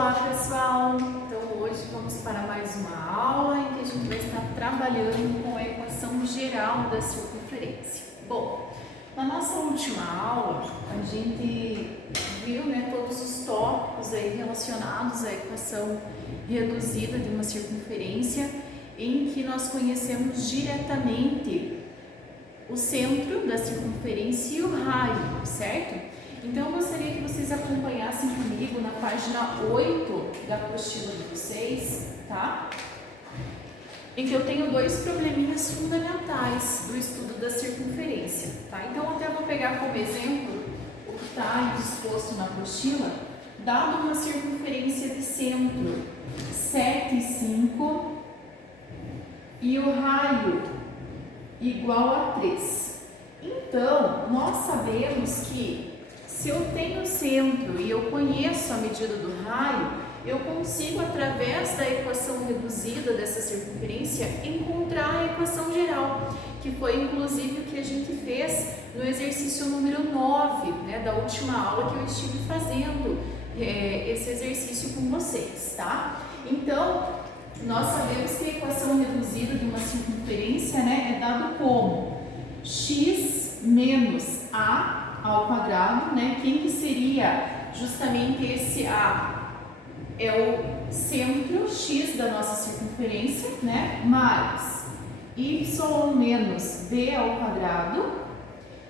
Olá pessoal, então hoje vamos para mais uma aula em que a gente vai estar trabalhando com a equação geral da circunferência. Bom, na nossa última aula a gente viu todos os tópicos aí relacionados à equação reduzida de uma circunferência, em que nós conhecemos diretamente o centro da circunferência e o raio, certo? Então, eu gostaria que vocês acompanhassem comigo na página 8 da apostila de vocês, tá? Em que eu tenho dois probleminhas fundamentais do estudo da circunferência, tá? Então, eu até vou pegar como exemplo o que está disposto na apostila, dado uma circunferência de centro 7,5 e o raio igual a 3. Então, nós sabemos que se eu tenho centro e eu conheço a medida do raio, eu consigo, através da equação reduzida dessa circunferência, encontrar a equação geral, que foi inclusive o que a gente fez no exercício número 9, da última aula que eu estive fazendo esse exercício com vocês, tá? Então, nós sabemos que a equação reduzida de uma circunferência é dado como x menos a ao quadrado, quem que seria justamente esse A? É o centro x da nossa circunferência, mais y menos b ao quadrado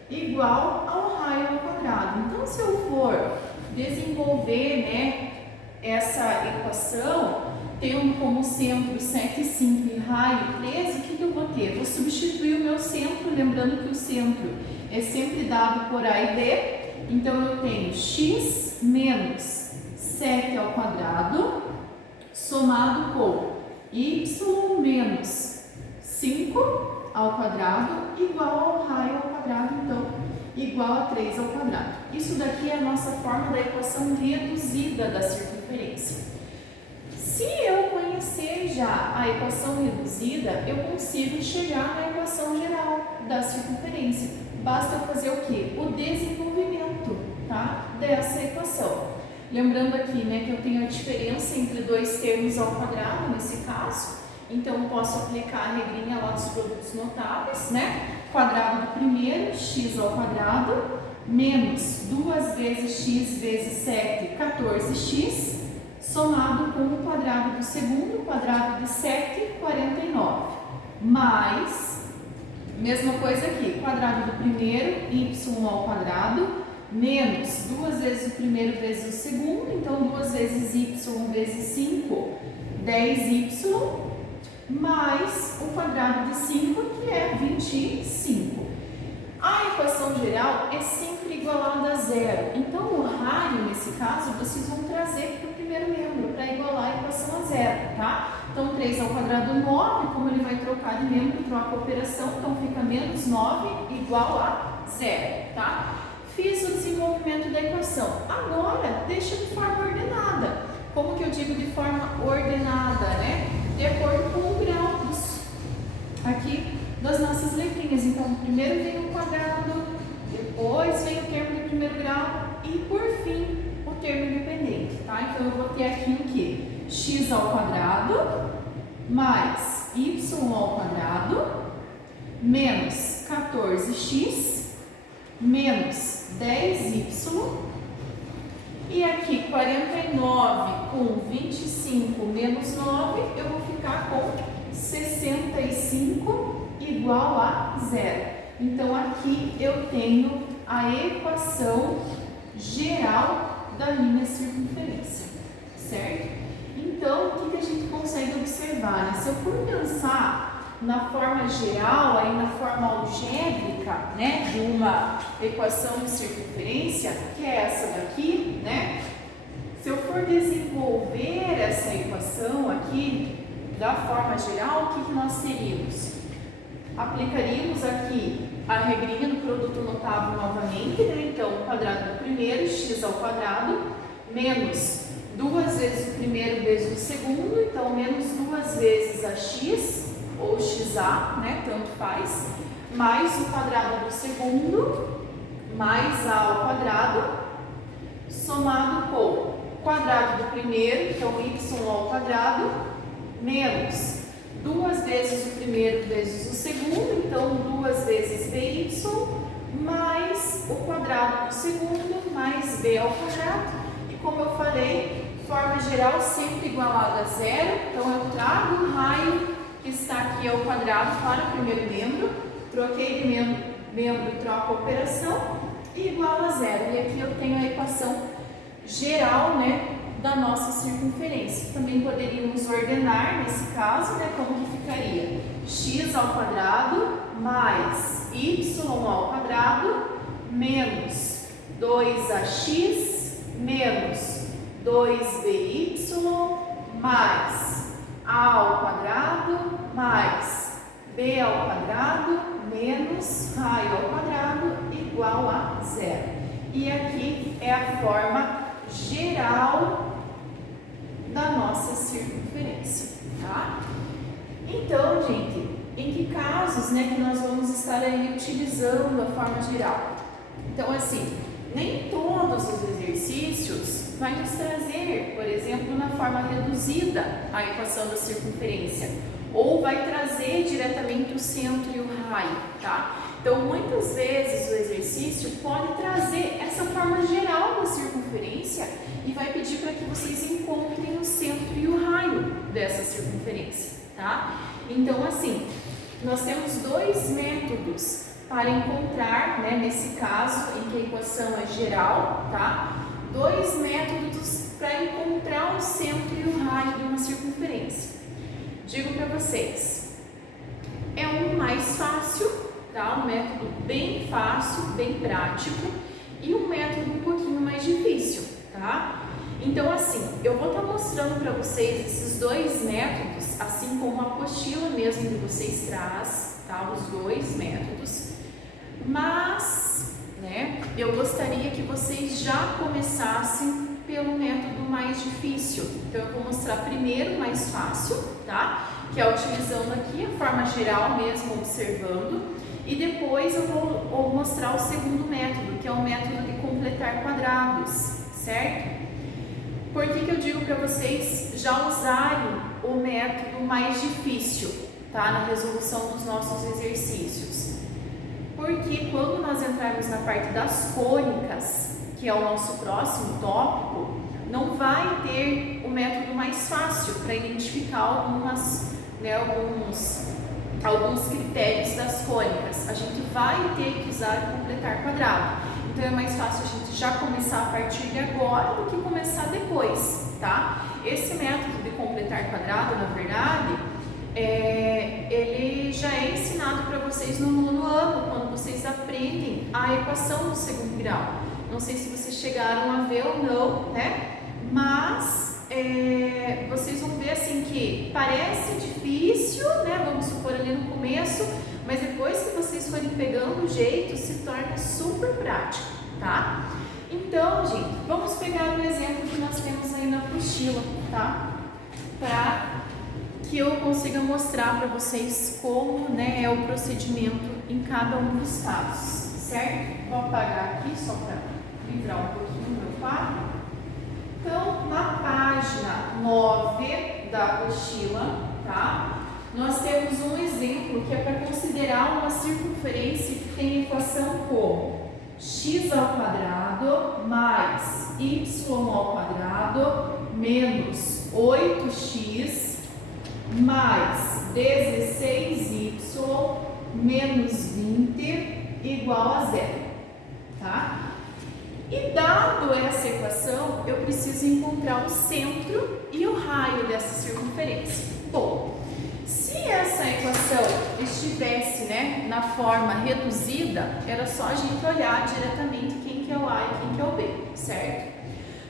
igual ao raio ao quadrado. Então, se eu for desenvolver, essa equação, tendo como centro 7,5 e raio 13, o que eu vou ter? Vou substituir o meu centro, lembrando que o centro é sempre dado por A e B, então eu tenho x menos 7 ao quadrado, somado com y menos 5 ao quadrado, igual ao raio ao quadrado, então igual a 3 ao quadrado. Isso daqui é a nossa forma da equação reduzida da circunferência. Se eu conhecer já a equação reduzida, eu consigo chegar na equação geral da circunferência. Basta eu fazer o quê? O desenvolvimento, dessa equação. Lembrando aqui, que eu tenho a diferença entre dois termos ao quadrado, nesse caso. Então, eu posso aplicar a regrinha lá dos produtos notáveis, Quadrado do primeiro, x ao quadrado, menos 2 vezes x vezes 7, 14x, somado com o quadrado do segundo, quadrado de 7, 49, mais, mesma coisa aqui, quadrado do primeiro, y ao quadrado, menos 2 vezes o primeiro vezes o segundo, então 2 vezes y vezes 5, 10y, mais o quadrado de 5, que é 25. A equação geral é sempre igualada a zero, então o raio, nesse caso, vocês vão trazer para o primeiro membro, para igualar a equação a zero, Então, 3 ao quadrado 9, como ele vai trocar de membro, troca a operação, então fica menos 9 igual a zero, Fiz o desenvolvimento da equação. Agora, deixa de forma ordenada. Como que eu digo de forma ordenada, De acordo com o grau aqui das nossas letrinhas. Então, primeiro vem o quadrado, depois vem o termo de primeiro grau e, por fim, o termo independente, Então, eu vou ter aqui o quê? X ao quadrado mais y ao quadrado menos 14x menos 10y e aqui 49 com 25 menos 9, eu vou ficar com 65 igual a zero. Então, aqui eu tenho a equação geral da minha circunferência, certo? Então, o que a gente consegue observar? Se eu for pensar na forma geral, aí na forma algébrica, de uma equação de circunferência, que é essa daqui, Se eu for desenvolver essa equação aqui da forma geral, o que nós teríamos? Aplicaríamos aqui a regrinha do produto notável novamente, Então, o quadrado do primeiro, x ao quadrado, menos 2 vezes o primeiro vezes o segundo, então menos 2 vezes a x, ou xa, tanto faz, mais o quadrado do segundo, mais a ao quadrado, somado com quadrado do primeiro, que é o y ao quadrado, menos 2 vezes o primeiro vezes o segundo, então 2 vezes by, mais o quadrado do segundo, mais b ao quadrado. E como eu falei, forma geral sempre igualada a zero, então eu trago o raio que está aqui ao quadrado para o primeiro membro, troquei de membro, troco a operação e igual a zero. E aqui eu tenho a equação geral, né, da nossa circunferência. Também poderíamos ordenar nesse caso, né, como que ficaria? X ao quadrado mais y ao quadrado menos 2ax menos 2by mais a ao quadrado mais b ao quadrado menos raio ao quadrado igual a zero. E aqui é a forma geral da nossa circunferência, tá? Então, gente, em que casos, né, que nós vamos estar aí utilizando a forma geral? Então, assim, nem todos os exercícios vai nos trazer, por exemplo, na forma reduzida a equação da circunferência, ou vai trazer diretamente o centro e o raio, tá? Então, muitas vezes o exercício pode trazer essa forma geral da circunferência e vai pedir para que vocês encontrem o centro e o raio dessa circunferência, tá? Então, assim, nós temos dois métodos para encontrar, né, nesse caso, em que a equação é geral, tá? Dois métodos para encontrar o centro e o raio de uma circunferência. Digo para vocês, é um mais fácil, tá? Um método bem fácil, bem prático, e um método um pouquinho mais difícil, tá? Então, assim, eu vou estar mostrando para vocês esses dois métodos, assim como a apostila mesmo que vocês traz, tá? Os dois métodos, mas, né, eu gostaria que vocês já começassem pelo método mais difícil. Então, eu vou mostrar primeiro o mais fácil, tá? Que é utilizando aqui a forma geral mesmo, observando. E depois eu vou mostrar o segundo método, que é o método de completar quadrados, certo? Por que eu digo para vocês já usarem o método mais difícil, tá? Na resolução dos nossos exercícios? Porque quando nós entrarmos na parte das cônicas, que é o nosso próximo tópico, não vai ter o método mais fácil para identificar alguns critérios das cônicas. A gente vai ter que usar o completar quadrado. Então é mais fácil a gente já começar a partir de agora do que começar depois, tá? Esse método de completar quadrado, na verdade, ele já é ensinado para vocês no nono ano, quando vocês aprendem a equação do segundo grau. Não sei se vocês chegaram a ver ou não, né? Mas vocês vão ver assim que parece difícil, né? Vamos supor ali no começo, mas depois que vocês forem pegando o jeito, se torna super prático, tá? Então, gente, vamos pegar o exemplo que nós temos aí na apostila, tá? Para que eu consiga mostrar para vocês como, né, é o procedimento em cada um dos casos, certo? Vou apagar aqui só para livrar um pouquinho o meu quadro. Então, na página 9 da apostila, tá? Nós temos um exemplo que é para considerar uma circunferência que tem equação como x ao quadrado mais y ao quadrado menos 8x mais 16y menos 20 igual a zero, tá? E dado essa equação, eu preciso encontrar o centro e o raio dessa circunferência. Bom, se essa equação estivesse, né, na forma reduzida, era só a gente olhar diretamente quem que é o A e quem que é o B, certo?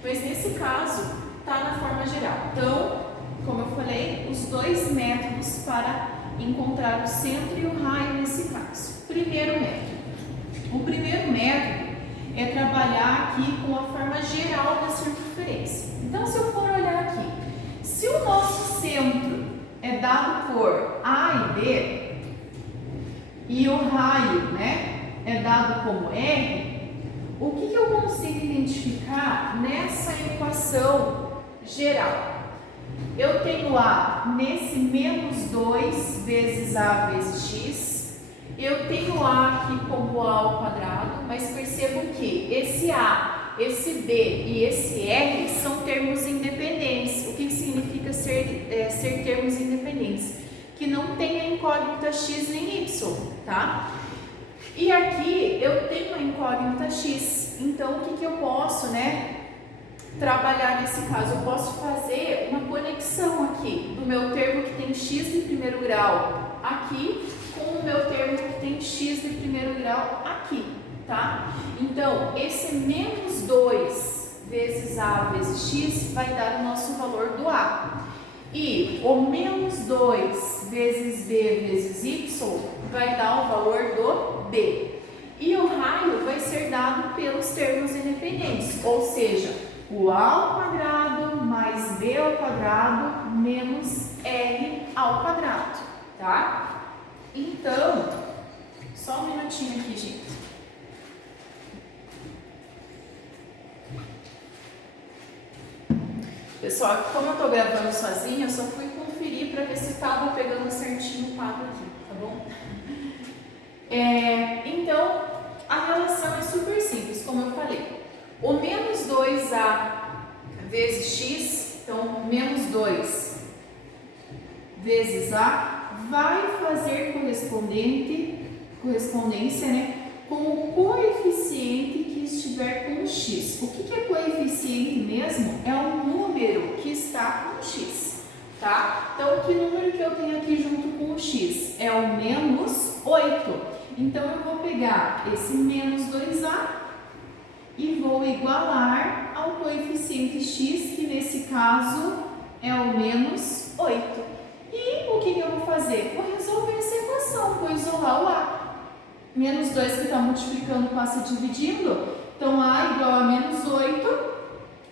Mas nesse caso, está na forma geral. Então, como eu falei, os dois métodos para encontrar o centro e o raio nesse caso. Primeiro método. O primeiro método é trabalhar aqui com a forma geral da circunferência. Então, se eu for olhar aqui, se o nosso centro é dado por A e B, e o raio, né, é dado como R, O que eu consigo identificar nessa equação geral? Eu tenho A nesse menos 2 vezes A vezes X. Eu tenho A aqui como A ao quadrado, mas percebam que esse A, esse B e esse R são termos independentes. O que significa ser termos independentes? Que não tem a incógnita X nem Y, tá? E aqui eu tenho a incógnita X. Então, o que eu posso, trabalhar nesse caso? Eu posso fazer uma conexão aqui do meu termo que tem X de primeiro grau aqui com o meu termo que tem X de primeiro grau aqui, tá? Então, esse menos 2 vezes A vezes X vai dar o nosso valor do A. E o menos 2 vezes B vezes Y vai dar o valor do B. E o raio vai ser dado pelos termos independentes, ou seja, o A ao quadrado mais B ao quadrado menos R ao quadrado, tá? Então, só um minutinho aqui, gente. Pessoal, como eu tô gravando sozinha, eu só fui conferir para ver se estava pegando certinho o quadro aqui, tá bom? Então, a relação é super simples, como eu falei. O menos 2A vezes X, então, menos 2 vezes A, vai fazer correspondência, com o coeficiente que estiver com X. O que é coeficiente mesmo? É o número que está com X, tá? Então, que número que eu tenho aqui junto com o X? É o menos 8. Então, eu vou pegar esse menos 2A e vou igualar ao coeficiente X, que nesse caso é o menos 8. E o que eu vou fazer? Vou resolver essa equação, vou isolar o A. Menos 2 que está multiplicando passa dividindo, então A igual a menos 8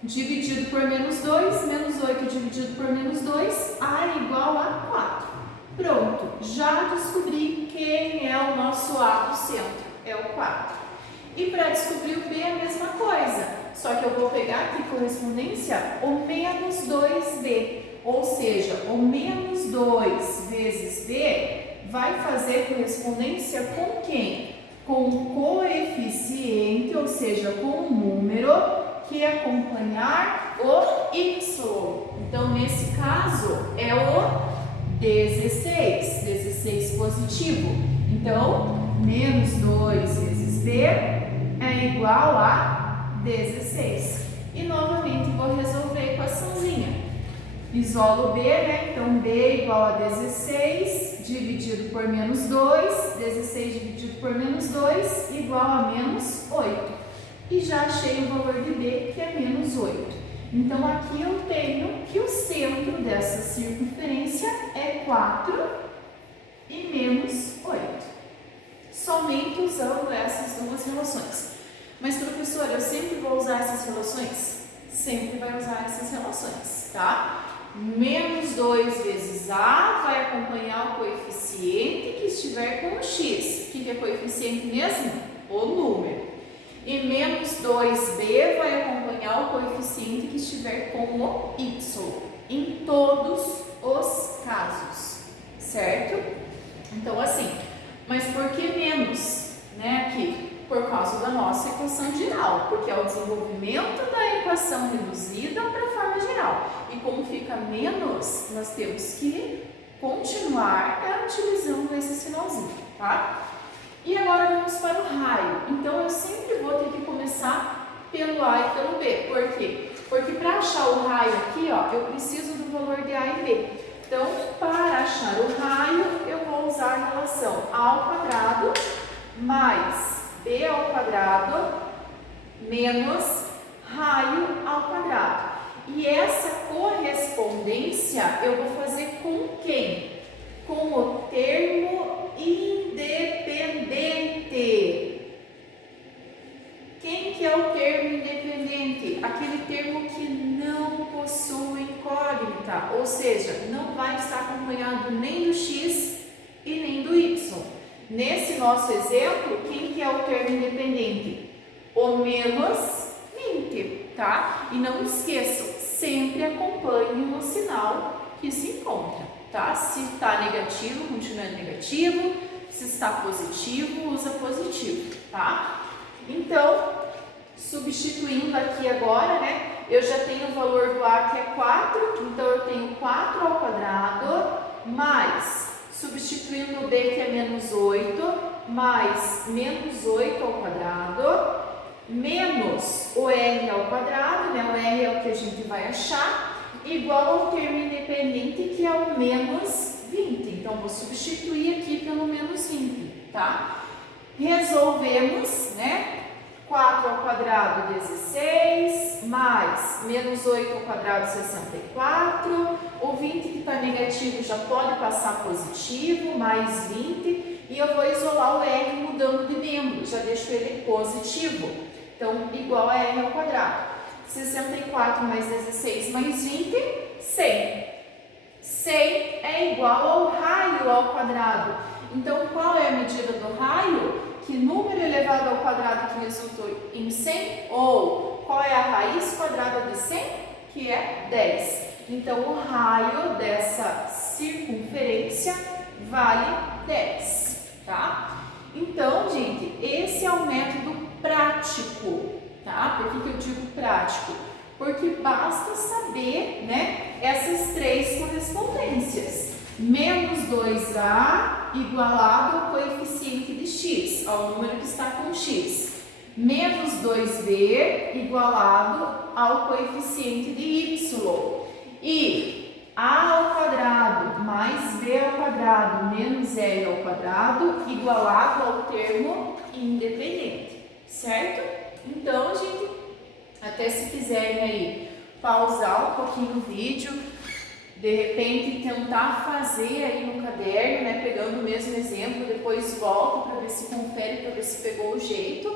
dividido por menos 2, menos 8 dividido por menos 2, A é igual a 4. Pronto, já descobri quem é o nosso A do centro, é o 4. E para descobrir o B é a mesma coisa, só que eu vou pegar aqui correspondência o menos 2B, ou seja, o menos 2 vezes B vai fazer correspondência com quem? Com o coeficiente, ou seja, com o número que acompanhar o Y. Então, nesse caso, é o 16, 16 positivo. Então, menos 2 vezes B é igual a 16. E, novamente, vou resolver a equaçãozinha. Isolo B, Então, B igual a 16 dividido por menos 2, 16 dividido por menos 2 igual a menos 8. E já achei o valor de B, que é menos 8. Então, aqui eu tenho que o centro dessa circunferência é 4 e menos 8. Somente usando essas duas relações. Mas, professora, eu sempre vou usar essas relações? Sempre vai usar essas relações, tá? Menos 2 vezes A vai acompanhar o coeficiente que estiver com o X. O que é coeficiente mesmo? O número. E menos 2B vai acompanhar o coeficiente que estiver com o Y. Em todos os casos, certo? Então, assim, mas por que menos, aqui? Por causa da nossa equação geral, porque é o desenvolvimento da equação reduzida para a forma geral. E como fica menos, nós temos que continuar utilizando esse sinalzinho, tá? E agora vamos para o raio. Então, eu sempre vou ter que começar pelo A e pelo B. Por quê? Porque para achar o raio aqui, eu preciso do valor de A e B. Então, para achar o raio, eu vou usar a relação A ao quadrado mais B ao quadrado menos raio ao quadrado. E essa correspondência eu vou fazer com quem? Com o termo independente. Quem que é o termo independente? Aquele termo que não possui incógnita, ou seja, não vai estar acompanhado nem do X e nem do Y. Nesse nosso exemplo, quem que é o termo independente? o menos 20, tá? E não esqueçam, sempre acompanhe o sinal que se encontra, tá? Se está negativo, continua negativo. Se está positivo, usa positivo, tá? Então, substituindo aqui agora, né? Eu já tenho o valor do A que é 4, então eu tenho 4 ao quadrado, mais, substituindo o B que é menos 8, mais menos 8 ao quadrado, menos o R ao quadrado, né? O R é o que a gente vai achar, igual ao termo independente que é o menos 20. Então, vou substituir aqui pelo menos 20, tá? Resolvemos, né? 4 ao quadrado, 16, mais menos 8 ao quadrado, 64. O 20 que está negativo já pode passar positivo, mais 20. E eu vou isolar o R mudando de membro, já deixo ele positivo. Então, igual a R ao quadrado. 64 mais 16 mais 20, 100. 100 é igual ao raio ao quadrado. Então, qual é a medida do raio? Que número elevado ao quadrado que resultou em 100? Ou qual é a raiz quadrada de 100? Que é 10. Então, o raio dessa circunferência vale 10, tá? Então, gente, esse é o método prático, tá? Por que eu digo prático? Porque basta saber, né, essas três correspondências. Menos 2A igualado ao coeficiente de x, ao número que está com x. Menos 2B igualado ao coeficiente de y. E A ao quadrado mais B ao quadrado menos L ao quadrado igualado ao termo independente, certo? Então, gente, até se quiserem aí pausar um pouquinho o vídeo, de repente tentar fazer aí no caderno, né, pegando o mesmo exemplo, depois volta para ver se confere, para ver se pegou o jeito,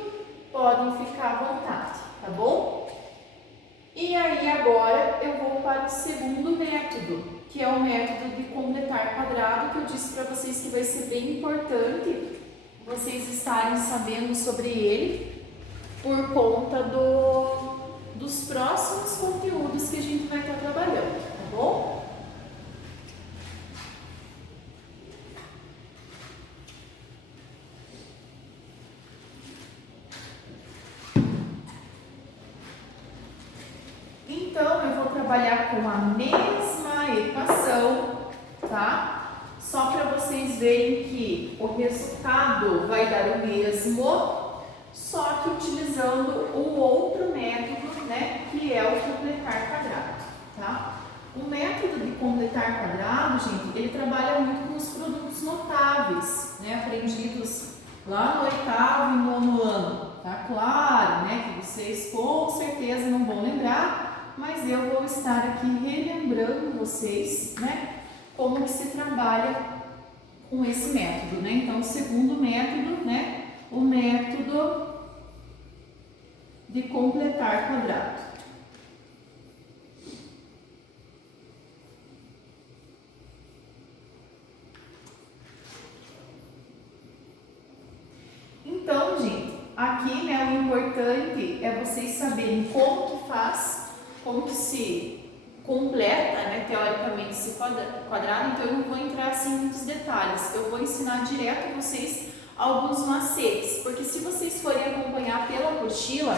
podem ficar à vontade, tá bom? E aí agora eu vou para o segundo método, que é o método de completar quadrado, que eu disse para vocês que vai ser bem importante vocês estarem sabendo sobre ele, por conta dos próximos conteúdos que a gente vai estar trabalhando, tá bom? Então, eu vou trabalhar com a mesma equação, tá? Só para vocês verem que o resultado vai dar o mesmo, só que utilizando um outro método, né? Que é o completar quadrado, tá? O método de completar quadrado, gente, ele trabalha muito com os produtos notáveis, né? Aprendidos lá no 8º e 9º ano, tá claro, né? Que vocês com certeza não vão lembrar, mas eu vou estar aqui relembrando vocês, né, como que se trabalha com esse método, né? Então, o segundo método, né, o método de completar quadrado. Então, gente, aqui, né, o importante é vocês saberem como que faz, como que se completa, né, teoricamente, esse quadrado. Então, eu não vou entrar assim em muitos detalhes, eu vou ensinar direto a vocês alguns macetes, porque se vocês forem acompanhar pela apostila,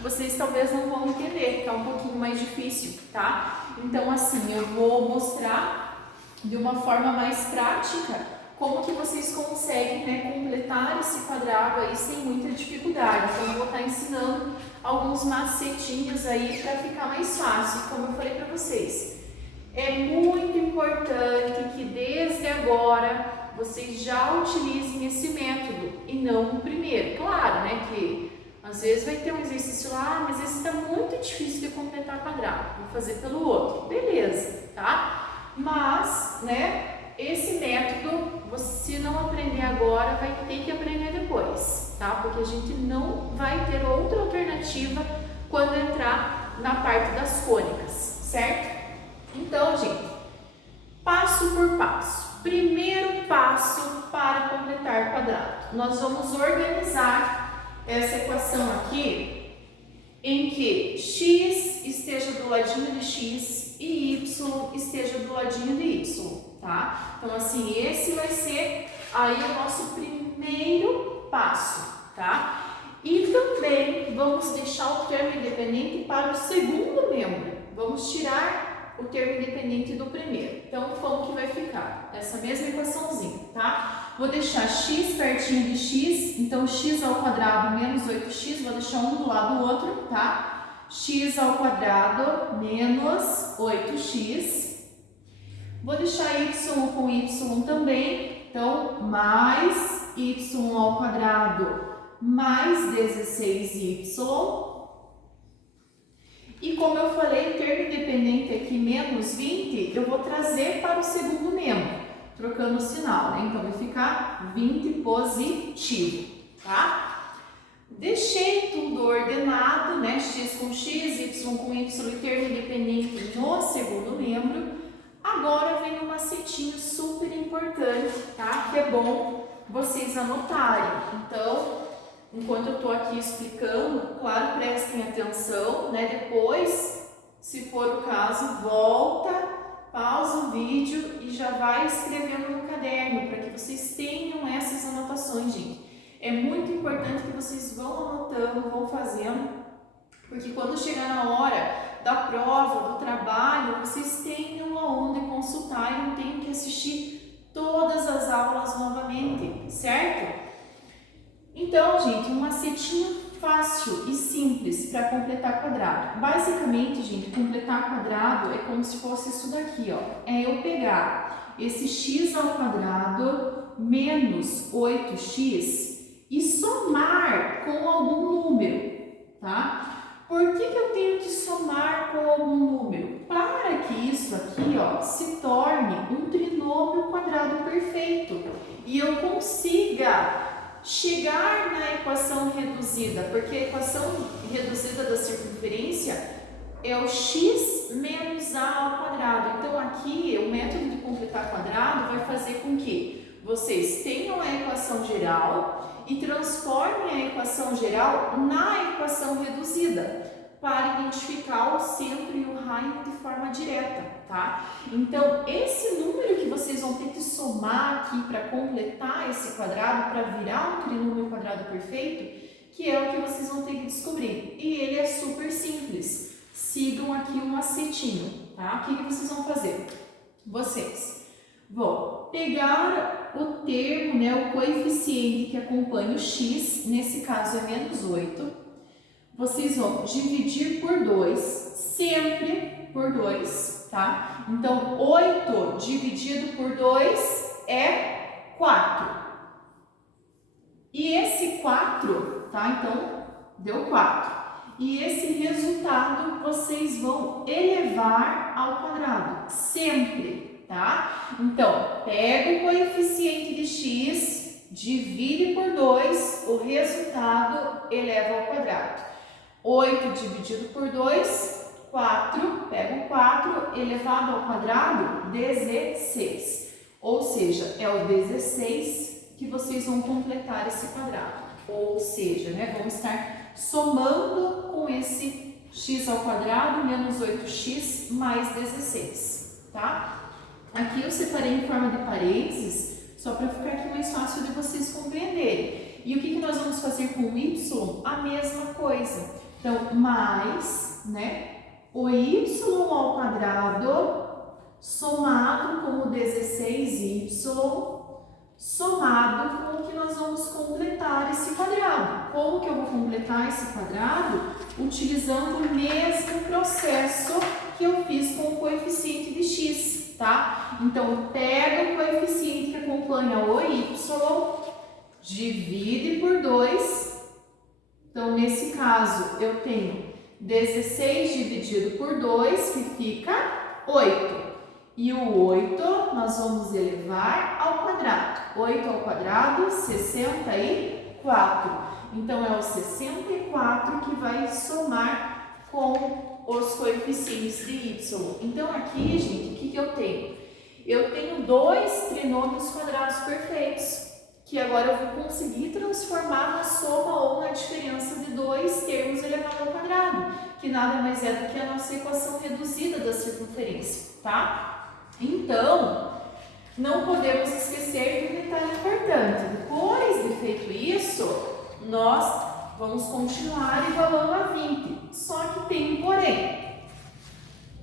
vocês talvez não vão entender, que é um pouquinho mais difícil, tá? Então, assim, eu vou mostrar de uma forma mais prática como que vocês conseguem, né, completar esse quadrado aí sem muita dificuldade. Então, eu vou estar ensinando alguns macetinhos aí para ficar mais fácil, como eu falei para vocês. É muito importante que desde agora vocês já utilizem esse método e não o primeiro. Claro, né, que às vezes vai ter um exercício lá, mas esse está muito difícil de completar quadrado, vou fazer pelo outro. Beleza, tá? Mas, né, esse método, se não aprender agora, vai ter que aprender depois, tá? Porque a gente não vai ter outra alternativa quando entrar na parte das cônicas, certo? Então, gente, passo por passo. Primeiro passo para completar quadrado. Nós vamos organizar essa equação aqui em que x esteja do ladinho de x e y esteja do ladinho de y, tá? Então, assim, esse vai ser aí o nosso primeiro passo, tá? E também vamos deixar o termo independente para o segundo membro. Vamos tirar o termo independente do primeiro. Então, como que vai ficar? Essa mesma equaçãozinha, tá? Vou deixar x pertinho de x, então x ao quadrado menos 8x, vou deixar um do lado do outro, tá? X ao quadrado menos 8x. Vou deixar y com y também, então mais y ao quadrado mais 16y. E como eu falei, o termo independente aqui, menos 20, eu vou trazer para o segundo membro, trocando o sinal, né? Então, vai ficar 20 positivo, tá? Deixei tudo ordenado, né? X com x, y com y e termo independente no segundo membro. Agora vem um macetinho super importante, tá? Que é bom vocês anotarem. Então, enquanto eu estou aqui explicando, claro, prestem atenção, né? Depois, se for o caso, volta, pausa o vídeo e já vai escrevendo no caderno, para que vocês tenham essas anotações, gente. É muito importante que vocês vão anotando, vão fazendo, porque quando chegar na hora da prova, do trabalho, vocês tenham aonde consultar e não tenham que assistir todas as aulas novamente, certo? Então, gente, um macetinho fácil e simples para completar quadrado. Basicamente, gente, completar quadrado é como se fosse isso daqui, ó. É eu pegar esse x ao quadrado menos 8x e somar com algum número, tá? Por que eu tenho que somar com algum número? Para que isso aqui, ó, se torne um trinômio quadrado perfeito e eu consiga chegar na equação reduzida, porque a equação reduzida da circunferência é o x menos a ao quadrado. Então, aqui, o método de completar quadrado vai fazer com que vocês tenham a equação geral e transformem a equação geral na equação reduzida para identificar o centro e o raio de forma direta, tá? Então, esse número que vocês vão ter que somar aqui para completar esse quadrado, para virar um trinômio quadrado perfeito, que é o que vocês vão ter que descobrir. E ele é super simples. Sigam aqui um macetinho, tá? O que vocês vão fazer? Vocês vão pegar o termo, né, o coeficiente que acompanha o x, nesse caso é menos 8. Vocês vão dividir por 2, sempre por 2, tá? Então, 8 dividido por 2 é 4. E esse 4, tá? Então, deu 4. E esse resultado vocês vão elevar ao quadrado, sempre, tá? Então, pega o coeficiente de x, divide por 2, o resultado eleva ao quadrado. 8 dividido por 2, 4, pega o 4, elevado ao quadrado, 16. Ou seja, é o 16 que vocês vão completar esse quadrado. Ou seja, né, vamos estar somando com esse x ao quadrado menos 8x mais 16, tá? Aqui eu separei em forma de parênteses, só para ficar aqui mais fácil de vocês compreenderem. E o que nós vamos fazer com o y? A mesma coisa. Então, mais, né, o y ao quadrado somado com o 16y somado com o que nós vamos completar esse quadrado. Como que eu vou completar esse quadrado? Utilizando o mesmo processo que eu fiz com o coeficiente de x, tá? Então, pega o coeficiente que acompanha o y, divide por 2. Então, nesse caso, eu tenho 16 dividido por 2, que fica 8. E o 8 nós vamos elevar ao quadrado. 8 ao quadrado, 64. Então, é o 64 que vai somar com os coeficientes de y. Então, aqui, gente, o que eu tenho? Eu tenho dois trinômios quadrados perfeitos. que agora eu vou conseguir transformar na soma ou na diferença de dois termos elevado ao quadrado, que nada mais é do que a nossa equação reduzida da circunferência, tá? Então, não podemos esquecer de um detalhe importante. Depois de feito isso, nós vamos continuar igualando a 20, só que tem um porém.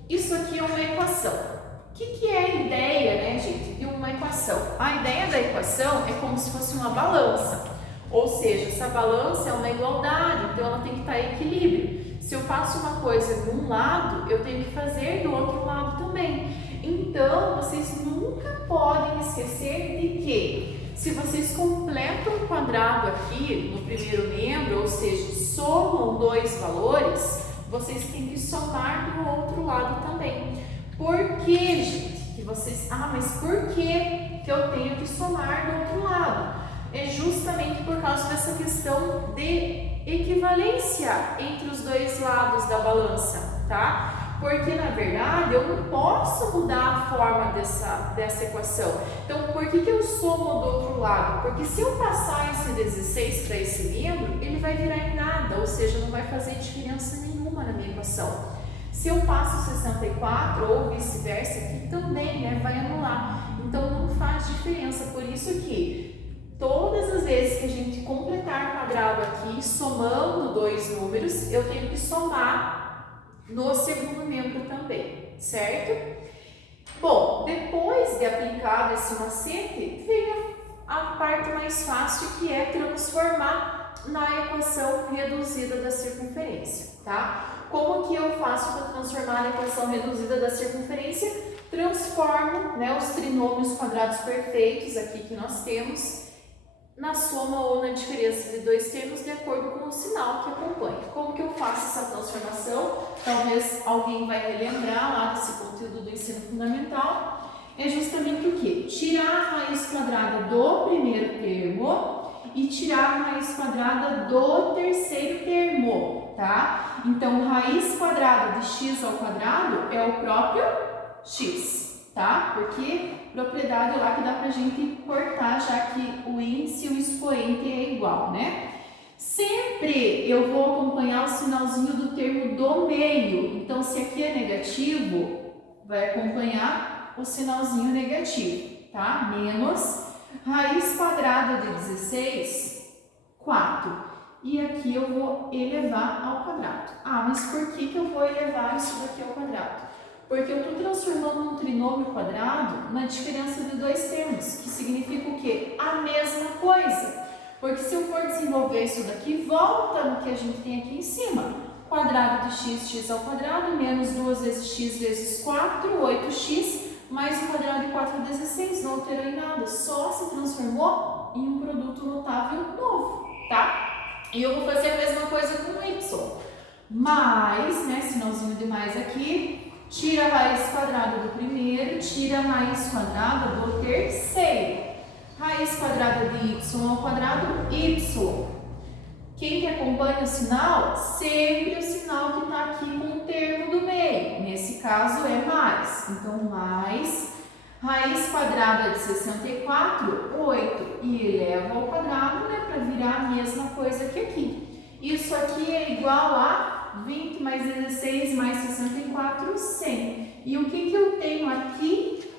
Isso aqui é uma equação. O que é a ideia, né, gente, de uma equação? A ideia da equação é como se fosse uma balança, ou seja, essa balança é uma igualdade, então ela tem que estar em equilíbrio. Se eu faço uma coisa de um lado, eu tenho que fazer do outro lado também. Então, vocês nunca podem esquecer de que, se vocês completam o quadrado aqui no primeiro membro, ou seja, somam dois valores, vocês têm que somar do outro lado também. Por que, gente? Que vocês... mas por que eu tenho que somar do outro lado? É justamente por causa dessa questão de equivalência entre os dois lados da balança, tá? Porque, na verdade, eu não posso mudar a forma dessa equação. Então, por que eu somo do outro lado? Porque se eu passar esse 16 para esse membro, ele vai virar em nada, ou seja, não vai fazer diferença nenhuma na minha equação. Se eu passo 64 ou vice-versa, aqui também, né, vai anular. Então, não faz diferença. Por isso que todas as vezes que a gente completar quadrado aqui, somando dois números, eu tenho que somar no segundo membro também, certo? Bom, depois de aplicado esse macete, vem a parte mais fácil, que é transformar na equação reduzida da circunferência, tá? Como que eu faço para transformar a equação reduzida da circunferência? Transformo, né, os trinômios quadrados perfeitos aqui que nós temos na soma ou na diferença de dois termos de acordo com o sinal que acompanha. Como que eu faço essa transformação? Talvez alguém vai relembrar lá desse conteúdo do ensino fundamental. É justamente o quê? Tirar a raiz quadrada do primeiro termo e tirar a raiz quadrada do terceiro termo, tá? Então, raiz quadrada de x ao quadrado é o próprio x, tá? Porque propriedade lá que dá pra gente cortar, já que o índice e o expoente é igual, né? Sempre eu vou acompanhar o sinalzinho do termo do meio. Então, se aqui é negativo, vai acompanhar o sinalzinho negativo, tá? Menos raiz quadrada de 16, 4. E aqui eu vou elevar ao quadrado. Mas por que eu vou elevar isso daqui ao quadrado? Porque eu estou transformando um trinômio quadrado na diferença de dois termos, que significa o quê? A mesma coisa. Porque se eu for desenvolver isso daqui, volta no que a gente tem aqui em cima. Quadrado de x, x ao quadrado, menos 2 vezes x vezes 4, 8x, mais o quadrado de 4, 16, não alterou em nada, só se transformou em um produto notável novo, tá? E eu vou fazer a mesma coisa com o y, mais, né, sinalzinho de mais aqui, tira a raiz quadrada do primeiro, tira a raiz quadrada do terceiro. Raiz quadrada de y ao quadrado, y. Quem que acompanha o sinal? Sempre o sinal que está aqui com o termo do meio. Nesse caso é mais. Então, mais raiz quadrada de 64, 8. E eleva ao quadrado, né, para virar a mesma coisa que aqui. Isso aqui é igual a 20 mais 16 mais 64, 100. E o que eu tenho aqui?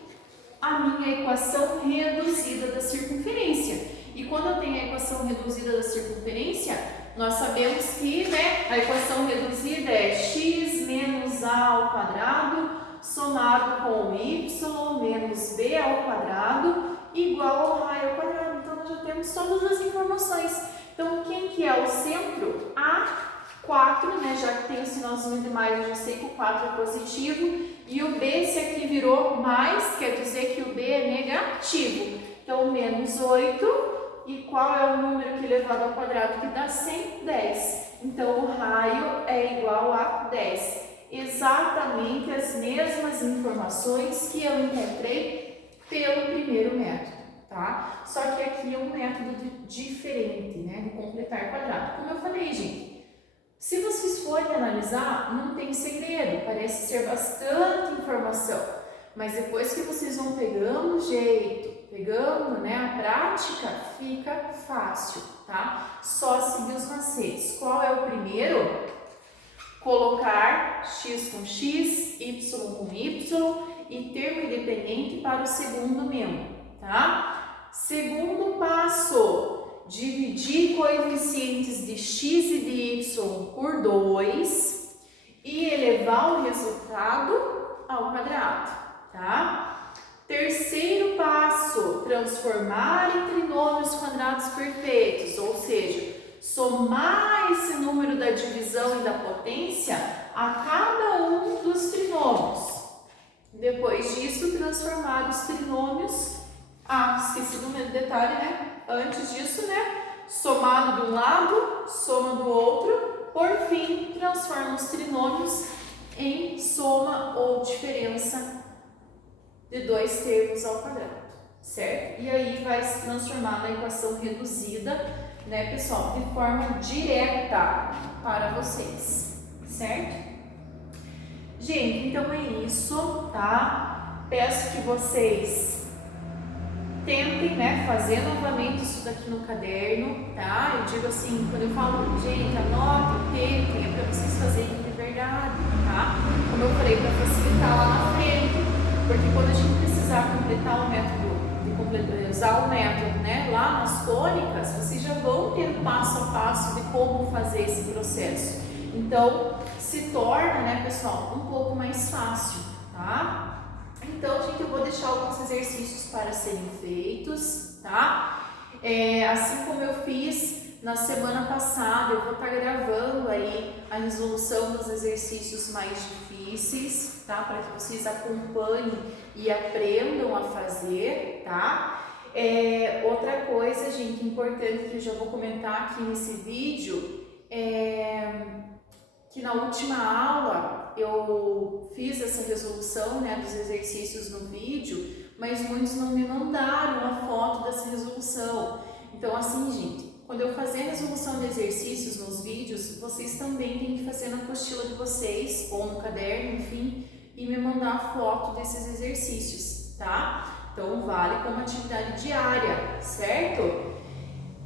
A minha equação reduzida da circunferência. E quando eu tenho a equação reduzida da circunferência, nós sabemos que, né, a equação reduzida é x menos a ao quadrado somado com y menos b ao quadrado igual ao raio ao quadrado. Então, nós já temos todas as informações. Então, quem que é o centro? A4, né, já que tem o sinalzinho de mais, eu já sei que o 4 é positivo. E o b, se aqui virou mais, quer dizer que o b é negativo. Então, menos 8. E qual é o número que elevado ao quadrado que dá 100? 10. Então, o raio é igual a 10. Exatamente as mesmas informações que eu encontrei pelo primeiro método, tá? Só que aqui é um método diferente, né? De completar quadrado. Como eu falei, gente, se vocês forem analisar, não tem segredo. Parece ser bastante informação. Mas depois que vocês vão pegando o jeito, pegando, né, a prática, fica fácil, tá? Só seguir os macetes. Qual é o primeiro? Colocar x com x, y com y e termo independente para o segundo membro, tá? Segundo passo, dividir coeficientes de x e de y por 2 e elevar o resultado ao quadrado, tá? Terceiro passo, transformar em trinômios quadrados perfeitos, ou seja, somar esse número da divisão e da potência a cada um dos trinômios. Depois disso, transformar os trinômios... esqueci do detalhe, né? Antes disso, né? Somado de um lado, soma do outro. Por fim, transforma os trinômios em soma ou diferença de dois termos ao quadrado, certo? E aí vai se transformar na equação reduzida, né, pessoal, de forma direta para vocês, certo? Gente, então é isso, tá? Peço que vocês tentem, né, fazer novamente isso daqui no caderno, tá? Eu digo assim, quando eu falo, gente, anotem, tentem, é para vocês fazerem de verdade, tá? Como eu falei, para facilitar lá na frente, porque quando a gente precisar completar o método, usar o método, né, lá nas tônicas, vocês já vão ter passo a passo de como fazer esse processo. Então, se torna, né, pessoal, um pouco mais fácil, tá? Então, gente, eu vou deixar alguns exercícios para serem feitos, tá? Assim como eu fiz na semana passada, eu vou estar gravando aí a resolução dos exercícios mais difíceis, tá? Para que vocês acompanhem e aprendam a fazer, tá? Outra coisa, gente, importante que eu já vou comentar aqui nesse vídeo que na última aula eu fiz essa resolução, né, dos exercícios no vídeo, mas muitos não me mandaram a foto dessa resolução. Então, assim, gente, quando eu fazer a resolução de exercícios nos vídeos, vocês também têm que fazer na apostila de vocês, ou no caderno, enfim, e me mandar a foto desses exercícios, tá? Então, vale como atividade diária, certo?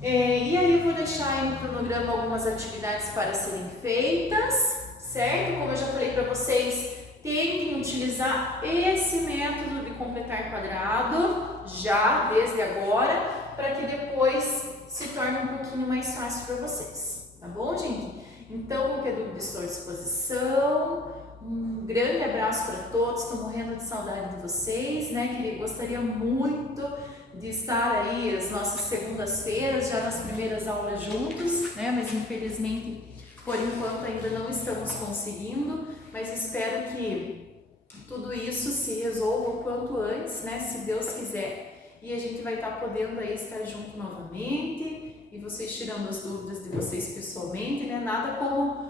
E aí eu vou deixar aí no cronograma algumas atividades para serem feitas, certo? Como eu já falei para vocês, tentem utilizar esse método de completar quadrado já desde agora, para que depois se torne um pouquinho mais fácil para vocês, tá bom, gente? Então, qualquer dúvida, estou à disposição. Um grande abraço para todos, estou morrendo de saudade de vocês, né? Gostaria muito de estar aí as nossas segundas-feiras, já nas primeiras aulas juntos, né? Mas infelizmente, por enquanto, ainda não estamos conseguindo, mas espero que tudo isso se resolva o quanto antes, né? Se Deus quiser. E a gente vai estar podendo aí estar junto novamente, e vocês tirando as dúvidas de vocês pessoalmente, né? Nada como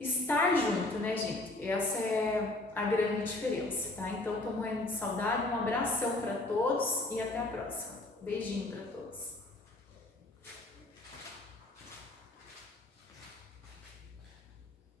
estar junto, né, gente? Essa é a grande diferença, tá? Então, tô morrendo de saudade, um abração para todos e até a próxima. Beijinho para todos.